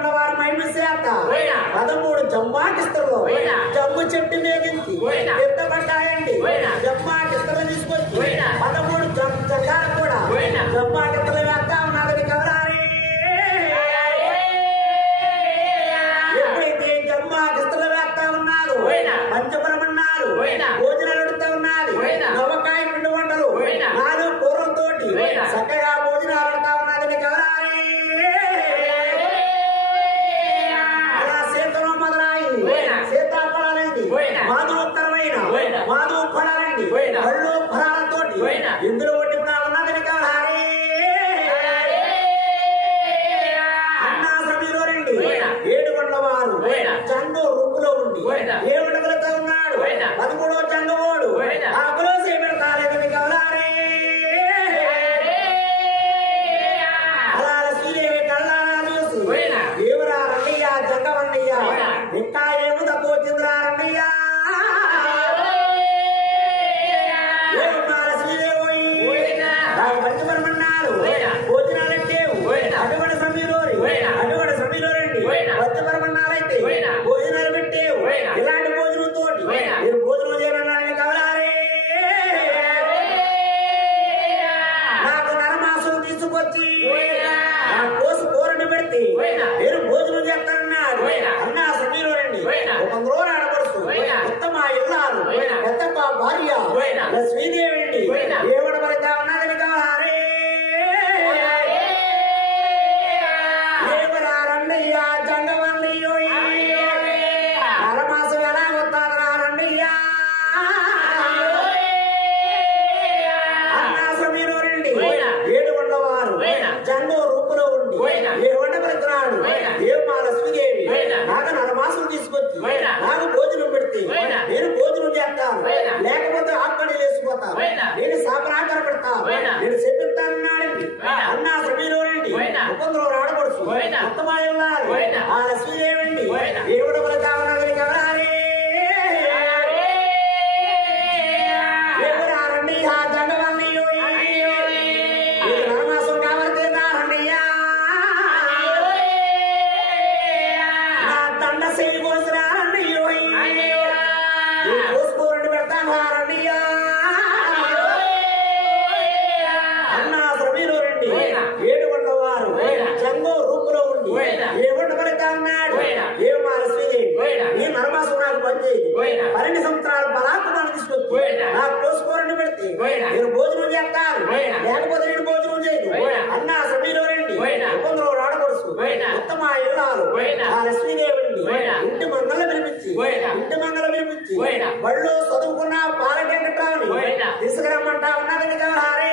ఉన్న వారి మైండ్ శాత పదమూడు జమ్మాకిస్తలు జమ్ము చెట్టు మీద ఎత్తబడ్డాయండి జమ్మాకిస్తలు తీసుకొచ్చి. ఇంద్రుడు వచ్చి నా కోసి కూరని పెడితే నేను భోజనం చేస్తానన్నారు అన్న సమీరు రండి. ఒక రోజు ఆడపడుతూ ఉత్తమ ఇల్లాలు. పెద్ద భార్య. శ్రీదేవి అండి വ്യക്തമായ పెడితే పన్నెండు సంవత్సరాల బలాత్మకాన్ని తీసుకొచ్చి నా క్లోజ్ పెడితే నేను భోజనం చేస్తాను. లేకపోతే నేను భోజనం చేయదు అన్న సమీలో రండి. ఒప్పందరం రాడకూడదు. ఉత్తమ ఇల్లాలు. ఆ లక్ష్మీదేవుడిని ఇంటి మంగళ వినిపించి ఇంటి మంగళ పిలిపించి బళ్ళు చదువుకున్న పాలకెంటావు తీసుకురమ్మంటా ఉన్నది కదా హరే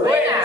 Wait,